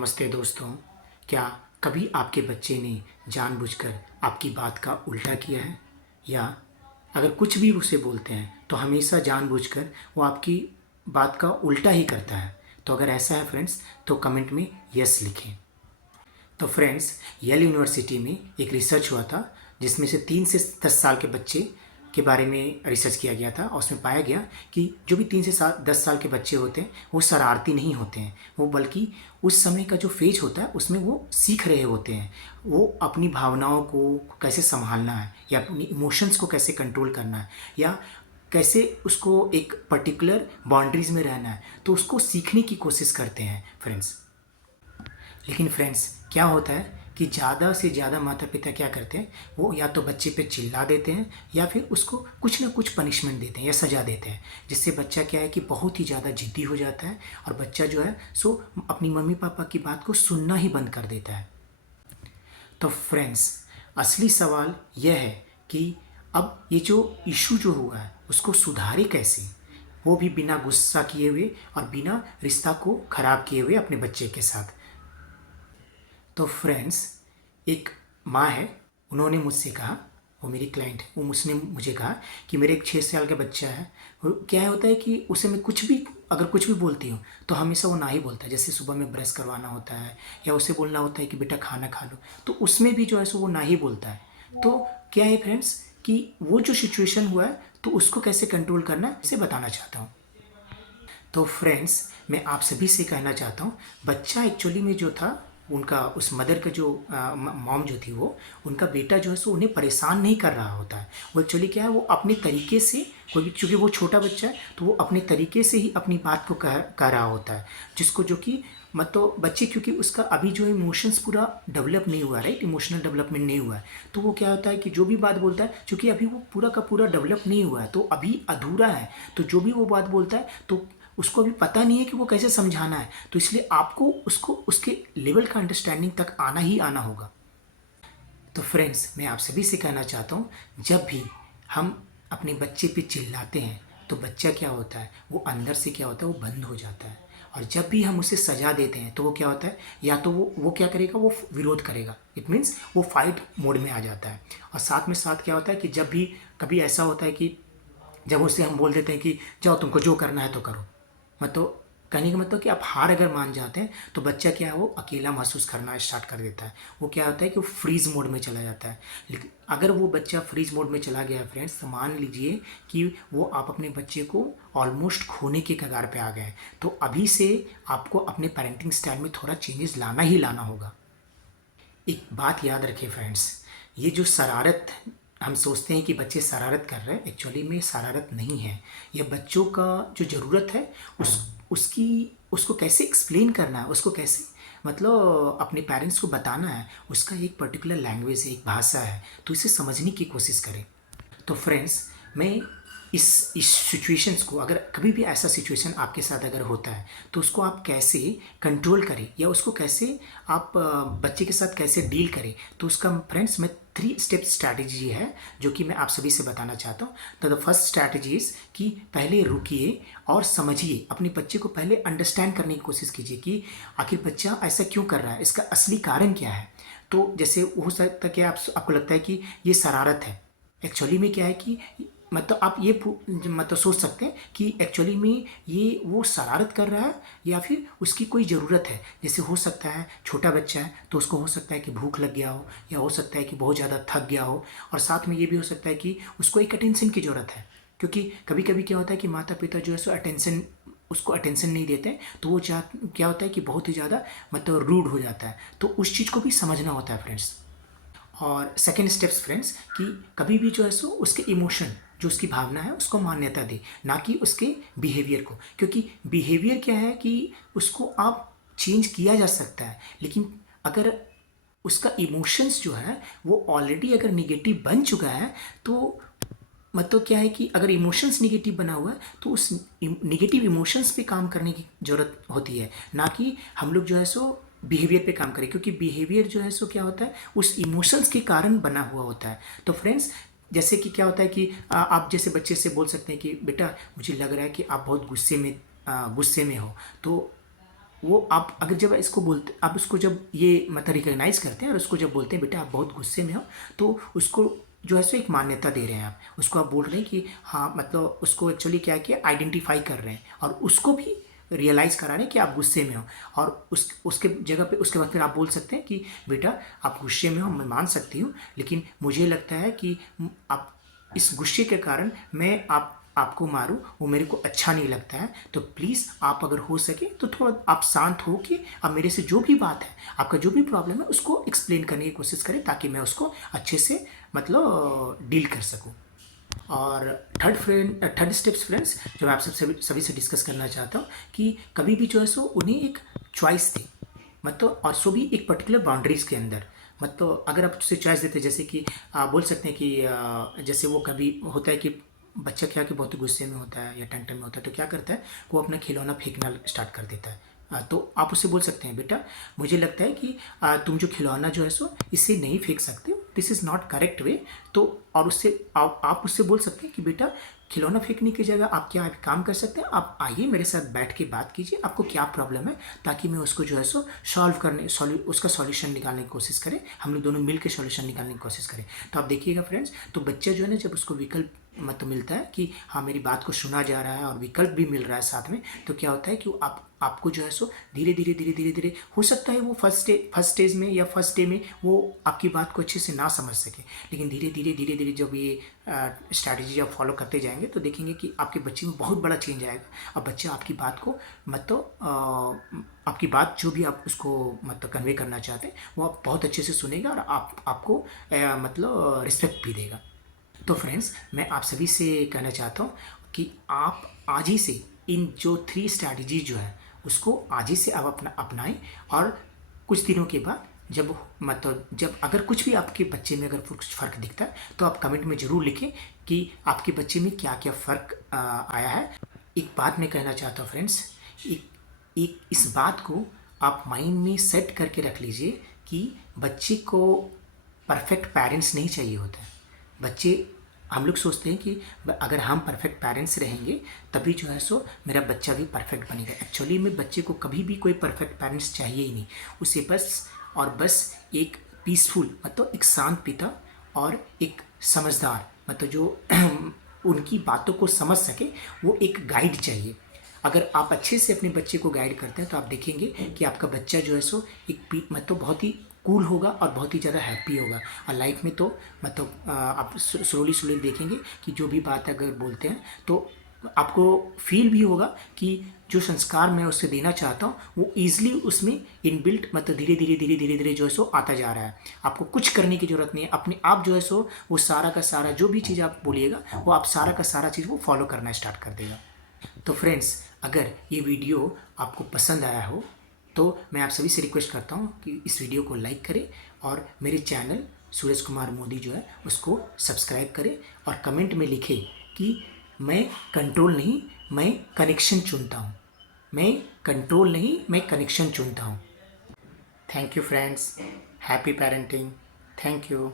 नमस्ते दोस्तों। क्या कभी आपके बच्चे ने जानबूझकर आपकी बात का उल्टा किया है? या अगर कुछ भी उसे बोलते हैं तो हमेशा जानबूझकर वो आपकी बात का उल्टा ही करता है? तो अगर ऐसा है फ्रेंड्स तो कमेंट में यस लिखें। तो फ्रेंड्स, येल यूनिवर्सिटी में एक रिसर्च हुआ था जिसमें से 3 से 10 साल के बच्चे के बारे में रिसर्च किया गया था और उसमें पाया गया कि जो भी 3 से 10 साल के बच्चे होते हैं वो शरारती नहीं होते हैं, वो बल्कि उस समय का जो फेज होता है उसमें वो सीख रहे होते हैं। वो अपनी भावनाओं को कैसे संभालना है या अपनी इमोशंस को कैसे कंट्रोल करना है या कैसे उसको एक पर्टिकुलर बाउंड्रीज में रहना है, तो उसको सीखने की कोशिश करते हैं फ्रेंड्स। लेकिन फ्रेंड्स, क्या होता है कि ज़्यादा से ज़्यादा माता पिता क्या करते हैं, वो या तो बच्चे पे चिल्ला देते हैं या फिर उसको कुछ ना कुछ पनिशमेंट देते हैं या सज़ा देते हैं, जिससे बच्चा क्या है कि बहुत ही ज़्यादा ज़िद्दी हो जाता है और बच्चा जो है सो अपनी मम्मी पापा की बात को सुनना ही बंद कर देता है। तो फ्रेंड्स, असली सवाल यह है कि अब ये जो इशू जो हुआ है उसको सुधारे कैसे, वो भी बिना गुस्सा किए हुए और बिना रिश्ता को ख़राब किए हुए अपने बच्चे के साथ। तो फ्रेंड्स, एक माँ है, उन्होंने मुझसे कहा, वो मेरी क्लाइंट है, वो उसने मुझे कहा कि मेरे एक 6 साल का बच्चा है। वो क्या होता है कि उसे मैं कुछ भी बोलती हूँ तो हमेशा वो ना ही बोलता है। जैसे सुबह में ब्रश करवाना होता है या उसे बोलना होता है कि बेटा खाना खा लो, तो उसमें भी जो है सो वो ना ही बोलता है। तो क्या है फ्रेंड्स कि वो जो सिचुएशन हुआ है तो उसको कैसे कंट्रोल करना है इसे बताना चाहता हूँ। तो फ्रेंड्स, मैं आप सभी से कहना चाहता हूँ, बच्चा एक्चुअली में जो था उनका उस मदर का जो मॉम जो थी, वो उनका बेटा जो है सो उन्हें परेशान नहीं कर रहा होता है। वो एक्चुअली क्या है, वो अपने तरीके से, कोई भी चूँकि वो छोटा बच्चा है तो वो अपने तरीके से ही अपनी बात को कह रहा होता है, जिसको जो कि मतलब बच्चे, क्योंकि उसका अभी जो इमोशंस पूरा डेवलप नहीं हुआ, राइट, इमोशनल डेवलपमेंट नहीं हुआ है, तो वो क्या होता है कि जो भी बात बोलता है, क्योंकि अभी वो पूरा का पूरा डेवलप नहीं हुआ है तो अभी अधूरा है, तो जो भी वो बात बोलता है तो उसको अभी पता नहीं है कि वो कैसे समझाना है, तो इसलिए आपको उसको उसके लेवल का अंडरस्टैंडिंग तक आना ही आना होगा। तो फ्रेंड्स, मैं आप सभी से कहना चाहता हूँ, जब भी हम अपने बच्चे पे चिल्लाते हैं तो बच्चा क्या होता है, वो अंदर से क्या होता है, वो बंद हो जाता है। और जब भी हम उसे सजा देते हैं तो वो क्या होता है, या तो वो क्या करेगा, वो विरोध करेगा, इट मीन्स वो फाइट मोड में आ जाता है। और साथ में साथ क्या होता है कि जब भी कभी ऐसा होता है कि जब उसे हम बोल देते हैं कि जाओ तुमको जो करना है तो करो, मतलब कहने का मतलब कि आप हार अगर मान जाते हैं तो बच्चा क्या है, वो अकेला महसूस करना स्टार्ट कर देता है। वो क्या होता है कि वो फ्रीज मोड में चला जाता है। लेकिन अगर वो बच्चा फ्रीज मोड में चला गया फ्रेंड्स, तो मान लीजिए कि वो आप अपने बच्चे को ऑलमोस्ट खोने के कगार पे आ गए, तो अभी से आपको अपने पेरेंटिंग स्टाइल में थोड़ा चेंजेस लाना ही लाना होगा। एक बात याद रखें फ्रेंड्स, ये जो शरारत, हम सोचते हैं कि बच्चे शरारत कर रहे हैं, एक्चुअली में शरारत नहीं है। ये बच्चों का जो ज़रूरत है उसको कैसे एक्सप्लेन करना है, उसको कैसे मतलब अपने पेरेंट्स को बताना है, उसका एक पर्टिकुलर लैंग्वेज है, एक भाषा है, तो इसे समझने की कोशिश करें। तो फ्रेंड्स, मैं इस सिचुएशंस को, अगर कभी भी ऐसा सिचुएशन आपके साथ अगर होता है तो उसको आप कैसे कंट्रोल करें या उसको कैसे आप बच्चे के साथ कैसे डील करें, तो उसका फ्रेंड्स मैं 3 स्टेप स्ट्रैटेजी है जो कि मैं आप सभी से बताना चाहता हूँ। तो द फर्स्ट स्ट्रैटेजी इज़ कि पहले रुकिए और समझिए, अपने बच्चे को पहले अंडरस्टैंड करने की कोशिश कीजिए कि आखिर बच्चा ऐसा क्यों कर रहा है, इसका असली कारण क्या है। तो जैसे हो सकता है कि आपको लगता है कि ये शरारत है, एक्चुअली में क्या है कि मतलब आप ये मतलब सोच सकते हैं कि एक्चुअली में ये वो शरारत कर रहा है या फिर उसकी कोई ज़रूरत है। जैसे हो सकता है छोटा बच्चा है तो उसको हो सकता है कि भूख लग गया हो, या हो सकता है कि बहुत ज़्यादा थक गया हो, और साथ में ये भी हो सकता है कि उसको एक अटेंशन की ज़रूरत है। क्योंकि कभी कभी क्या होता है कि माता पिता जो है सो उसको अटेंशन नहीं देते, तो वो क्या होता है कि बहुत ही ज़्यादा मतलब रूड हो जाता है, तो उस चीज़ को भी समझना होता है फ्रेंड्स। और सेकेंड स्टेप्स फ्रेंड्स, कि कभी भी जो है सो उसके इमोशन, जो उसकी भावना है उसको मान्यता दे, ना कि उसके बिहेवियर को। क्योंकि बिहेवियर क्या है कि उसको आप चेंज किया जा सकता है, लेकिन अगर उसका इमोशंस जो है वो ऑलरेडी अगर निगेटिव बन चुका है, तो मतलब क्या है कि अगर इमोशंस निगेटिव बना हुआ है तो उस निगेटिव इमोशंस पे काम करने की ज़रूरत होती है, ना कि हम लोग जो है सो बिहेवियर पे काम करें। क्योंकि बिहेवियर जो है सो क्या होता है, उस इमोशंस के कारण बना हुआ होता है। तो फ्रेंड्स, जैसे कि क्या होता है कि आप जैसे बच्चे से बोल सकते हैं कि बेटा मुझे लग रहा है कि आप बहुत गुस्से में हो, तो वो आप अगर जब इसको बोलते, आप उसको जब ये मतलब रिकॉग्नाइज़ करते हैं और उसको जब बोलते हैं बेटा आप बहुत गुस्से में हो, तो उसको जो है सो एक मान्यता दे रहे हैं आप उसको, आप बोल रहे हैं कि हाँ मतलब उसको एक्चुअली क्या है कि आइडेंटिफाई कर रहे हैं और उसको भी रियलाइज़ करा रहे हैं कि आप गुस्से में हो। और उसके जगह पे उसके बाद फिर आप बोल सकते हैं कि बेटा आप गुस्से में हो, मैं मान सकती हूँ, लेकिन मुझे लगता है कि आप इस गुस्से के कारण मैं आपको मारूं वो मेरे को अच्छा नहीं लगता है, तो प्लीज़ आप अगर हो सके तो थोड़ा आप शांत हो कि अब मेरे से जो भी बात है, आपका जो भी प्रॉब्लम है उसको एक्सप्लेन करने की कोशिश करें ताकि मैं उसको अच्छे से मतलब डील कर सकूं। और थर्ड स्टेप्स फ्रेंड्स जो मैं आप सभी से डिस्कस करना चाहता हूँ कि कभी भी जो है सो उन्हें एक चॉइस दी, मतलब और सो भी एक पर्टिकुलर बाउंड्रीज़ के अंदर। मतलब अगर आप उससे चॉइस देते जैसे कि आप बोल सकते हैं कि जैसे वो कभी होता है कि बच्चा क्या कि बहुत गुस्से में होता है या टेंशन में होता है, तो क्या करता है वो अपना खिलौना फेंकना स्टार्ट कर देता है। तो आप उससे बोल सकते हैं बेटा मुझे लगता है कि तुम जो खिलौना जो है सो इसे नहीं फेंक सकते, this is not correct way. तो और उससे आप उससे बोल सकते हैं कि बेटा खिलौना फेंकने की जगह आप क्या काम कर सकते हैं, आप आइए मेरे साथ बैठ के बात कीजिए, आपको क्या प्रॉब्लम है, ताकि मैं उसको जो है सो उसका सॉल्यूशन निकालने की कोशिश करें, हम लोग दोनों मिल के सॉल्यूशन निकालने की कोशिश करें। तो आप देखिएगा फ्रेंड्स, तो बच्चा जो है ना जब उसको विकल्प मतलब मिलता है कि हाँ मेरी बात को सुना जा रहा है और विकल्प भी मिल रहा है साथ में, तो क्या होता है कि वो आपको जो है सो धीरे धीरे धीरे धीरे धीरे हो सकता है वो फर्स्ट स्टेज में या फर्स्ट डे में वो आपकी बात को अच्छे से ना समझ सके, लेकिन धीरे धीरे धीरे धीरे जब ये स्ट्रैटेजी आप फॉलो करते जाएंगे तो देखेंगे कि आपके बच्चे में बहुत बड़ा चेंज आएगा। अब बच्चा आपकी बात को मतलब आपकी बात जो भी आप उसको मतलब कन्वे करना चाहते हैं वो आप बहुत अच्छे से सुनेगा और आपको मतलब रिस्पेक्ट भी देगा। तो फ्रेंड्स मैं आप सभी से कहना चाहता हूँ कि आप आज ही से इन जो 3 स्ट्रैटेजी जो है उसको आज ही से आप अपनाएं, और कुछ दिनों के बाद जब अगर कुछ भी आपके बच्चे में अगर कुछ फ़र्क दिखता है तो आप कमेंट में ज़रूर लिखें कि आपके बच्चे में क्या क्या फ़र्क आया है। एक बात मैं कहना चाहता हूँ फ्रेंड्स, एक इस बात को आप माइंड में सेट करके रख लीजिए कि बच्चे को परफेक्ट पेरेंट्स नहीं चाहिए होता है। बच्चे हम लोग सोचते हैं कि अगर हम परफेक्ट पेरेंट्स रहेंगे तभी जो है सो मेरा बच्चा भी परफेक्ट बनेगा। एक्चुअली में बच्चे को कभी भी कोई परफेक्ट पेरेंट्स चाहिए ही नहीं, उसे बस एक पीसफुल मतलब एक शांत पिता और एक समझदार मतलब जो उनकी बातों को समझ सके वो एक गाइड चाहिए। अगर आप अच्छे से अपने बच्चे को गाइड करते हैं तो आप देखेंगे कि आपका बच्चा जो है सो एक मतलब बहुत ही कूल होगा और बहुत ही ज़्यादा हैप्पी होगा। और लाइफ में तो मतलब आप स्लोली देखेंगे कि जो भी बात अगर बोलते हैं तो आपको फील भी होगा कि जो संस्कार मैं उससे देना चाहता हूँ वो ईजिली उसमें इनबिल्ट मतलब धीरे धीरे जो है सो आता जा रहा है। आपको कुछ करने की ज़रूरत नहीं है, अपने आप जो है सो वो सारा का सारा जो भी चीज़ आप बोलिएगा वो आप सारा का सारा चीज़ वो फॉलो करना स्टार्ट कर देगा। तो फ्रेंड्स अगर ये वीडियो आपको पसंद आया हो तो मैं आप सभी से रिक्वेस्ट करता हूँ कि इस वीडियो को लाइक करें और मेरे चैनल सूरज कुमार मोदी जो है उसको सब्सक्राइब करें और कमेंट में लिखें कि मैं कंट्रोल नहीं मैं कनेक्शन चुनता हूँ, मैं कंट्रोल नहीं मैं कनेक्शन चुनता हूँ। Thank you friends, happy parenting, thank you.